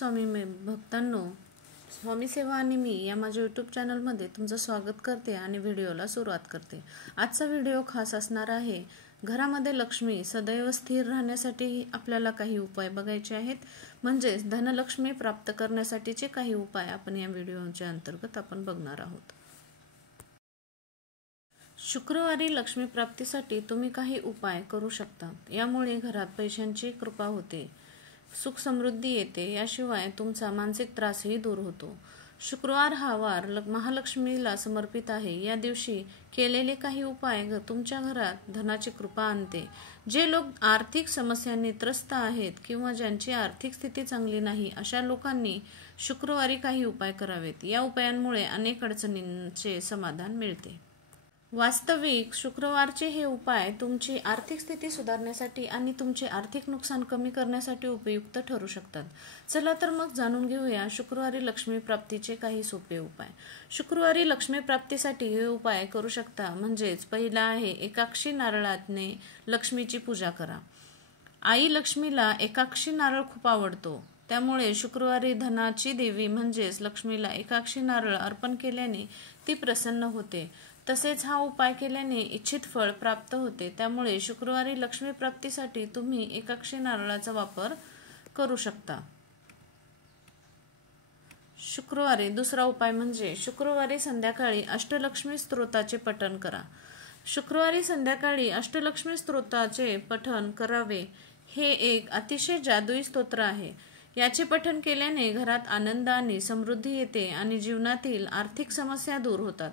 स्वामी भक्तांनो, स्वामी सेवा आणि मी या माझ्या यूट्यूब चॅनलमध्ये तुमचं स्वागत करते आणि व्हिडिओला सुरुवात करते। आजचा व्हिडिओ खास असणार आहे। घरामध्ये लक्ष्मी सदैव स्थिर राहण्यासाठी आपल्याला काही उपाय बघायचे आहेत, म्हणजे धनलक्ष्मी प्राप्त करण्यासाठीचे काही उपाय आपण या व्हिडिओच्या अंतर्गत आपण बघणार आहोत। शुक्रवारी लक्ष्मी प्राप्तीसाठी तुम्ही काही उपाय करू शकता। यामुळे घरात पैशांची कृपा होते, सुख समृद्धी येते, याशिवाय तुमचा मानसिक त्रासही दूर होतो। शुक्रवार हा वार महालक्ष्मीला समर्पित आहे। या दिवशी केलेले काही उपाय तुमच्या घरात धनाची कृपा आणते। जे लोक आर्थिक समस्यांनी त्रस्त आहेत किंवा ज्यांची आर्थिक स्थिती चांगली नाही, अशा लोकांनी शुक्रवारी काही उपाय करावेत। या उपायांमुळे अनेक अडचणींचे समाधान मिळते। वास्तविक शुक्रवारचे हे उपाय तुमची आर्थिक स्थिती सुधारण्यासाठी आणि तुमचे आर्थिक नुकसान कमी करण्यासाठी उपयुक्त ठरू शकतात। चला तर मग जाणून घेऊया शुक्रवारी लक्ष्मी प्राप्तीचे काही सोपे उपाय। शुक्रवारी लक्ष्मी प्राप्तीसाठी हे उपाय करू शकता, म्हणजेच पहिला आहे एकाक्षी नारळाने लक्ष्मीची पूजा करा। आई लक्ष्मीला एकाक्षी नारळ खूप आवडतो, त्यामुळे शुक्रवारी धनाची देवी म्हणजेच लक्ष्मीला एकाक्षी नारळ अर्पण केल्याने ती प्रसन्न होते। तसेच हा उपाय केल्याने इच्छित फळ प्राप्त होते। त्यामुळे शुक्रवारी लक्ष्मी प्राप्तीसाठी तुम्ही एकाक्षी नारळाचा वापर करू शकता। शुक्रवारी दुसरा उपाय म्हणजे शुक्रवारी संध्याकाळी अष्टलक्ष्मी स्तोत्राचे पठण करा। शुक्रवारी संध्याकाळी अष्टलक्ष्मी स्तोत्राचे पठण करावे। हे एक अतिशय जादुई स्तोत्र आहे। याचे पठण केल्याने घरात आनंद आणि समृद्धी येते आणि जीवनातील आर्थिक समस्या दूर होतात।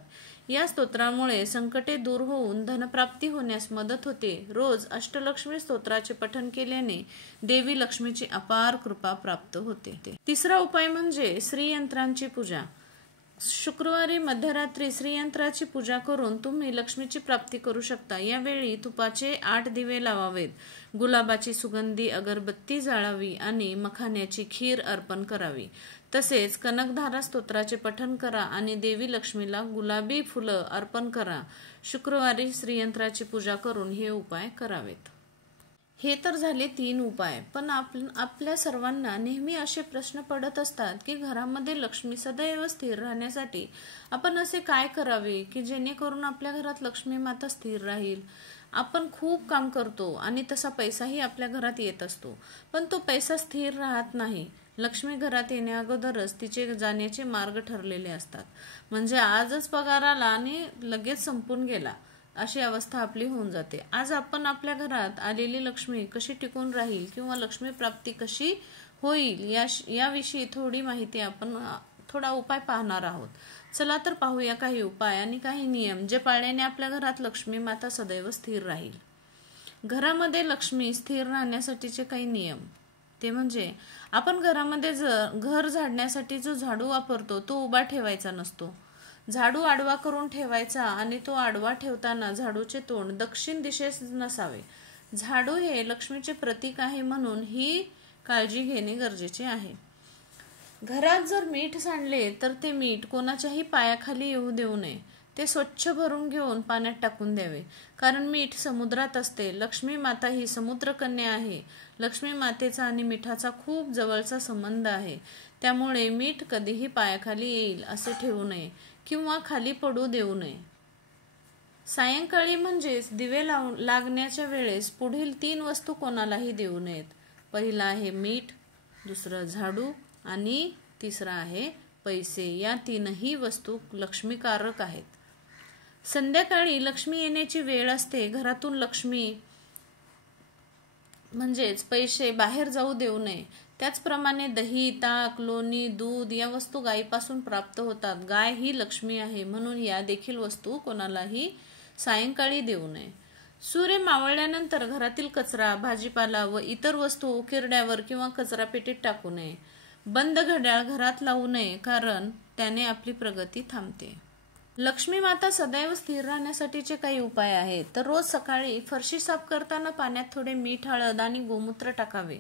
या स्तोत्रामुळे संकटे दूर होऊन धनप्राप्ती होण्यास मदत होते। रोज अष्टलक्ष्मी स्तोत्राचे पठण केल्याने देवी लक्ष्मीची अपार कृपा प्राप्त होते। तिसरा उपाय म्हणजे श्रीयंत्रांची पूजा। शुक्रवारी मध्यरात्री श्रीयंत्राची पूजा करून तुम्ही लक्ष्मीची प्राप्ती करू शकता। यावेळी तुपाचे 8 दिवे लावावेत, गुलाबाची सुगंधी अगरबत्ती जाळावी आणि मखाण्याची खीर अर्पण करावी। तसेच कनकधारा स्तोत्राचे पठण करा आणि देवी लक्ष्मीला गुलाबी फुलं अर्पण करा। शुक्रवारी श्रीयंत्राची पूजा करून हे उपाय करावेत। हे तर झाले 3 उपाय, पण आपल्या सर्वांना नेहमी असे प्रश्न पडत असतात की घरामध्ये लक्ष्मी सदैव स्थिर राहण्यासाठी आपण असे काय करावे की जेणेकरून आपल्या घरात लक्ष्मी माता स्थिर राहील। आपण खूप काम करतो आणि तसा पैसाही आपल्या घरात येत असतो, पण तो पैसा स्थिर राहत नाही। लक्ष्मी घरात येण्या अगोदरच तिचे जाण्याचे मार्ग ठरलेले असतात, म्हणजे आजच पगार आला आणि लगेच संपून गेला, अशी अवस्था आपली होऊन जाते। आज आपण आपल्या घरात आलेली लक्ष्मी कशी टिकून राहील किंवा लक्ष्मी प्राप्ती कशी होईल याविषयी थोडी माहिती आपण थोडा उपाय पाहणार आहोत। चला तर पाहूया काही उपाय आणि काही नियम जे पाळल्याने आपल्या घरात लक्ष्मी माता सदैव स्थिर राहील। घरामध्ये लक्ष्मी स्थिर राहण्यासाठीचे काही नियम ते म्हणजे आपण घरामध्ये घर झाडण्यासाठी जो झाडू वापरतो तो उभा ठेवायचा नसतो। झाडू आडवा करून ठेवायचा आणि तो आडवा ठेवताना झाडूचे तोंड दक्षिण दिशेस नसावे। झाडू हे लक्ष्मीचे प्रतीक आहे, म्हणून ही काळजी घेणे गरजेचे आहे। घरात जर मीठ सांडले तर ते मीठ कोणाच्याही पायाखाली येऊ देऊ नये, ते स्वच्छ भरून घेऊन पाण्यात टाकून द्यावे, कारण मीठ समुद्रात असते। लक्ष्मी माता ही समुद्रकन्या आहे। लक्ष्मी मातेचा आणि मिठाचा खूप जवळचा संबंध आहे, त्यामुळे मीठ कधीही पायाखाली येईल असे ठेवू नये किंवा खाली पडू देऊ नये। सायंकाळी म्हणजेच दिवे लागण्याच्या वेळेस पुढील 3 वस्तू कोणालाही देऊ नयेत। पहिला आहे मीठ, दुसरा झाडू आणि तिसरा आहे पैसे। या 3ही वस्तू लक्ष्मीकारक आहेत। संध्याकाळी लक्ष्मी येण्याची वेळ असते। घरातून लक्ष्मी म्हणजेच पैसे बाहेर जाऊ देऊ नये। त्याचप्रमाणे दही, ताक, लोणी, दूध या वस्तू गायीपासून प्राप्त होतात। गाय ही लक्ष्मी आहे, म्हणून या देखील वस्तू कोणालाही सायंकाळी देऊ नये। सूर्य मावळल्यानंतर घरातील कचरा, भाजीपाला व इतर वस्तू उकिरड्यावर किंवा कचरापेटीत टाकू नये। बंद घड्याळ घरात लावू नये, कारण त्याने आपली प्रगती थांबते। लक्ष्मी माता सदैव स्थिर राहण्यासाठीचे काही उपाय आहेत, तर रोज सकाळी फरशी साफ करताना पाण्यात थोडे मीठ, हळद आणि गोमूत्र टाकावे।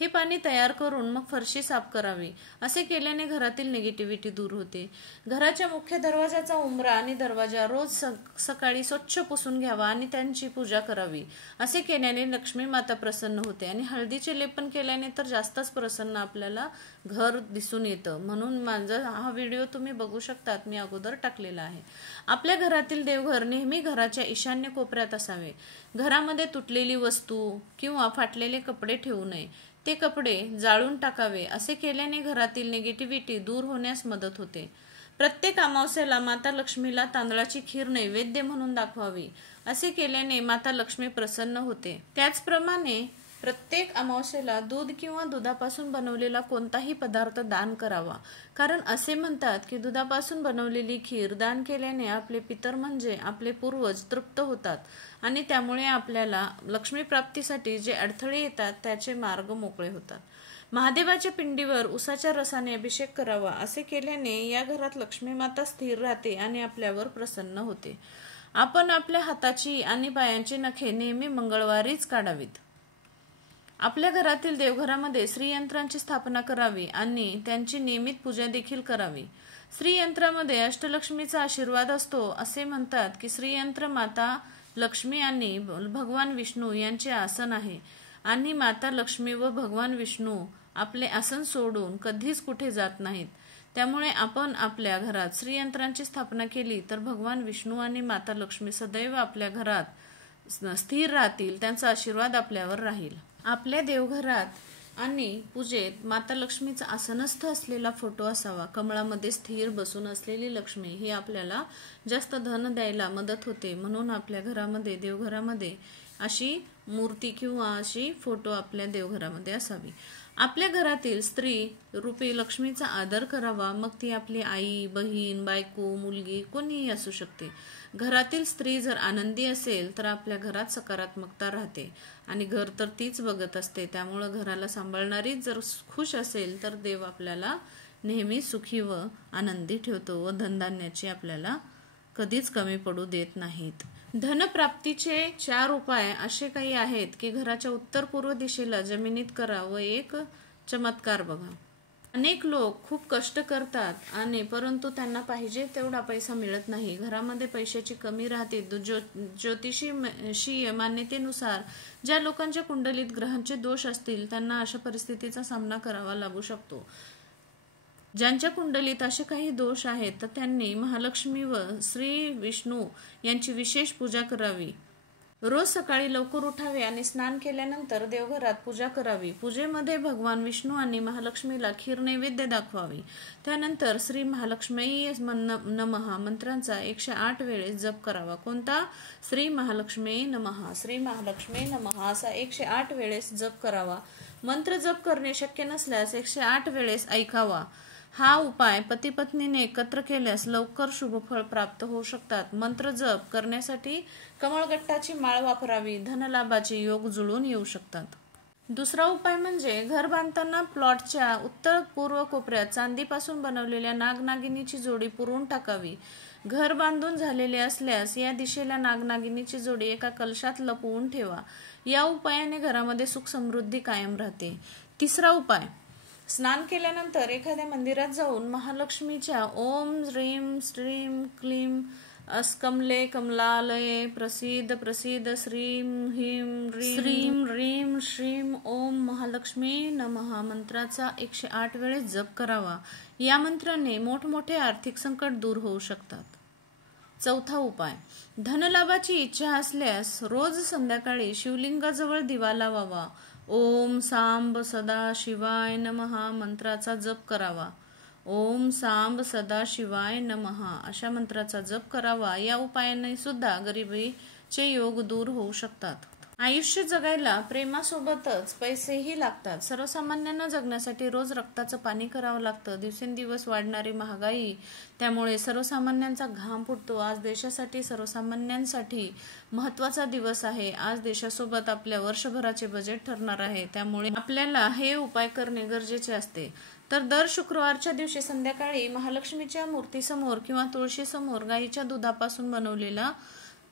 हे पाणी तयार करून मग फरशी साफ करावी. असे केल्याने घरातील निगेटिव्हिटी दूर होते. घराच्या मुख्य दरवाजाचा उंबरा आणि दरवाजा रोज सकाळी स्वच्छ पुसून घ्यावा आणि त्यांची पूजा करावी. असे केल्याने लक्ष्मी माता प्रसन्न होते आणि हळदीचे लेपन केल्याने तर जास्तच प्रसन्न आपल्याला घर दिसून येतं. म्हणून माझा हा व्हिडिओ तुम्ही बघू शकतात, मी अगोदर टाकलेला आहे. आपल्या घरातील देवघर नेहमी घराच्या ईशान्य कोपऱ्यात असावे. घरामध्ये तुटलेली वस्तू किंवा फाटलेले कपडे ठेवू नये. ते कपडे जाळून टाकावे. असे केल्याने घरातील निगेटिव्हिटी दूर होण्यास मदत होते. प्रत्येक अमावस्येला माता लक्ष्मीला तांदळाची खीर नैवेद्य म्हणून दाखवावी. असे केल्याने माता लक्ष्मी प्रसन्न होते. त्याचप्रमाणे प्रत्येक अमावस्येला दूध किंवा दुधापासून बनवलेला कोणताही पदार्थ दान करावा. कारण असे म्हणतात की दुधापासून बनवलेली खीर दान केल्याने आपले पितर म्हणजे आपले पूर्वज तृप्त होतात आणि त्यामुळे आपल्याला लक्ष्मी प्राप्तीसाठी जे अडथळे येतात त्याचे मार्ग मोकळे होतात. महादेवाच्या पिंडीवर उसाच्या रसाने अभिषेक करावा. असे केल्याने या घरात लक्ष्मी माता स्थिर राहते आणि आपल्यावर प्रसन्न होते. आपण आपल्या हाताची आणि पायांची नखे नेहमी मंगळवारीच काढावीत. आपल्या घरातील देवघरामध्ये श्रीयंत्रांची स्थापना करावी आणि त्यांची नियमित पूजा देखील करावी. श्रीयंत्रामध्ये अष्टलक्ष्मीचा आशीर्वाद असतो. असे म्हणतात की श्रीयंत्र माता लक्ष्मी आणि भगवान विष्णू यांचे आसन आहे आणि माता लक्ष्मी व भगवान विष्णू आपले आसन सोडून कधीच कुठे जात नाहीत. त्यामुळे आपण आपल्या घरात श्रीयंत्रांची स्थापना केली तर भगवान विष्णू आणि माता लक्ष्मी सदैव आपल्या घरात स्थिर राहतील. त्यांचा आशीर्वाद आपल्यावर राहील. आपल्या देवघरात आणि पूजेत माता लक्ष्मीचा आसनस्थ असलेला फोटो असावा. कमळामध्ये स्थिर बसून असलेली लक्ष्मी ही आपल्याला जास्त धन द्यायला मदत होते. म्हणून आपल्या घरामध्ये देवघरामध्ये अशी मूर्ती किंवा अशी फोटो आपल्या देवघरामध्ये असावी. आपल्या घरातील स्त्री रूपी लक्ष्मीचा आदर करावा. मग ती आपली आई, बहीण, बायको, मुलगी कोणीही असू शकते. घरातील स्त्री जर आनंदी असेल तर आपल्या घरात सकारात्मकता राहते आणि घर तर तीच बघत असते. त्यामुळे घराला सांभाळणारी जर खुश असेल तर देव आपल्याला नेहमी सुखी व आनंदी ठेवतो व धनधान्याची आपल्याला कधीच कमी पडू देत नाहीत. धनप्राप्तीचे 4 उपाय असे काही आहेत की घराच्या उत्तर पूर्व दिशेला जमिनीत करा व एक चमत्कार बघा. अनेक लोक खूप कष्ट करतात आणि परंतु त्यांना पाहिजे तेवढा पैसा मिळत नाही. घरामध्ये पैशाची कमी राहते. ज्योतिषीय मान्यतेनुसार ज्या लोकांच्या कुंडलीत ग्रहांचे दोष असतील त्यांना अशा परिस्थितीचा सामना करावा लागू शकतो. ज्यांच्या कुंडलीत असे काही दोष आहेत तर त्यांनी महालक्ष्मी व श्री विष्णू यांची विशेष पूजा करावी. रोज सकाळी लवकर उठावे आणि स्नान केल्यानंतर देवघरात पूजा करावी. पूजेमध्ये भगवान विष्णू आणि महालक्ष्मीला खीर नैवेद्य दाखवावी. त्यानंतर श्री महालक्ष्मी नमः मंत्रांचा 108 वेळेस जप करावा. कोणता? श्री महालक्ष्मी नमः, श्री महालक्ष्मी नमः असा 108 वेळेस जप करावा. मंत्र जप करणे शक्य नसल्यास 108 वेळेस ऐकावा. हा उपाय पती पत्नीने एकत्र केल्यास लवकर शुभफळ प्राप्त होऊ शकतात. मंत्र जप करण्यासाठी कमळगट्टाची माळ वापरावी. धनलाभाचे योग जुळून येऊ शकतात. दुसरा उपाय म्हणजे घर बांधताना प्लॉटच्या उत्तर पूर्व कोपऱ्यात चांदीपासून बनवलेल्या नागनागिनीची जोडी पुरून टाकावी. घर बांधून झालेले असल्यास या दिशेला नागनागिनीची जोडी एका कलशात लपवून ठेवा. या उपायाने घरामध्ये सुख समृद्धी कायम राहते. तिसरा उपाय, स्नान केल्यानंतर एखाद्या मंदिरात जाऊन महालक्ष्मीच्या ओम ह्रीं श्रीं क्लीं अस्कमले कमलालये प्रसिद्ध प्रसिद्ध श्रीं ह्रीं श्रीं ओम महालक्ष्मी नमः मंत्राचा 108 वेळेस जप करावा. या मंत्राने मोठमोठे आर्थिक संकट दूर होऊ शकतात. चौथा उपाय, धनलाभाची इच्छा असल्यास रोज संध्याकाळी शिवलिंगाजवळ दिवा लावावा. ओम सांब सदा शिवाय नमः मंत्राचा जप करावा. ओम सांब सदा शिवाय नमः अशा मंत्राचा जप करावा. या उपायाने सुद्धा गरिबीचे योग दूर होऊ शकतात. आयुष्य जगायला प्रेमासोबतच पैसेही लागतात. सर्वसामान्यांना जगण्यासाठी रोज रक्ताचं पाणी करावं लागतं. दिवसेंदिवस वाढणारी महागाई, त्यामुळे सर्वसामान्यांचा घाम फुटतो. आज देशासाठी, सर्वसामान्यांसाठी महत्त्वाचा दिवस आहे. आज देशासोबत आपल्या वर्षभराचे बजेट ठरणार आहे. त्यामुळे आपल्याला हे उपाय करणे गरजेचे असते. तर दर शुक्रवारच्या दिवशी संध्याकाळी महालक्ष्मीच्या मूर्तीसमोर किंवा तुळशीसमोर गाईच्या दुधापासून बनवलेला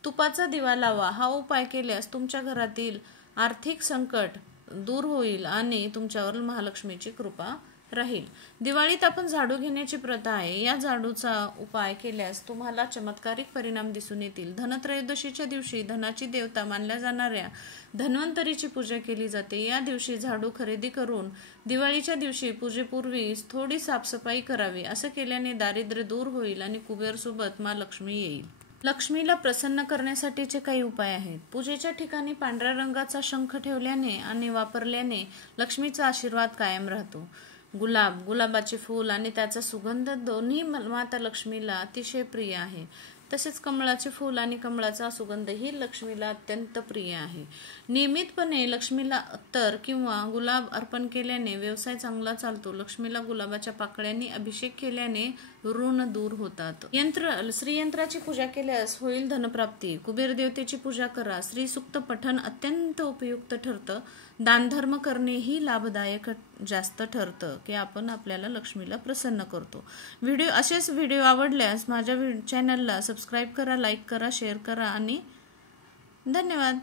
तुपाचा दिवा लावा. हा उपाय केल्यास तुमच्या घरातील आर्थिक संकट दूर होईल आणि तुमच्यावर महालक्ष्मीची कृपा राहील। दिवाळीत आपण झाडू घेण्याची प्रथा आहे। या झाडूचा उपाय केल्यास तुम्हाला चमत्कारिक परिणाम दिसून येतील। धनत्रयोदशीच्या दिवशी धनाची देवता मानल्या जाणाऱ्या धन्वंतरीची पूजा केली जाते। या दिवशी झाडू खरेदी करून दिवाळीच्या दिवशी पूजेपूर्वी थोडी साफसफाई करावी। असं केल्याने दारिद्र्य दूर होईल आणि कुबेरसोबत माँ लक्ष्मी येईल। लक्ष्मीला प्रसन्न करण्यासाठीचे काही उपाय आहेत। पूजेच्या ठिकाणी पांढऱ्या रंगाचा शंख ठेवल्याने आणि वापरल्याने लक्ष्मीचा आशीर्वाद कायम राहतो। गुलाबाचे फूल आणि त्याचा सुगंध दोन्ही माता लक्ष्मीला अतिशय प्रिय आहे। तसेच कमळाचे फूल आणि कमळाचा सुगंधही लक्ष्मीला अत्यंत प्रिय आहे। नियमितपणे लक्ष्मीला अत्तर किंवा गुलाब अर्पण केल्याने व्यवसाय चांगला चालतो। लक्ष्मीला गुलाबाच्या पाकळ्यांनी अभिषेक केल्याने ऋण दूर होतात। श्रीयंत्राची पूजा केल्यास होईल धनप्राप्ती। कुबेर देवतेची पूजा करा। श्रीसूक्त पठण अत्यंत उपयुक्त ठरतं। दानधर्म करणेही लाभदायक जास्त ठरतं की आपण आपल्याला लक्ष्मीला प्रसन्न करतो। असेच व्हिडिओ आवडल्यास माझ्या चॅनलला सबस्क्राईब करा, लाईक करा, शेअर करा आणि धन्यवाद।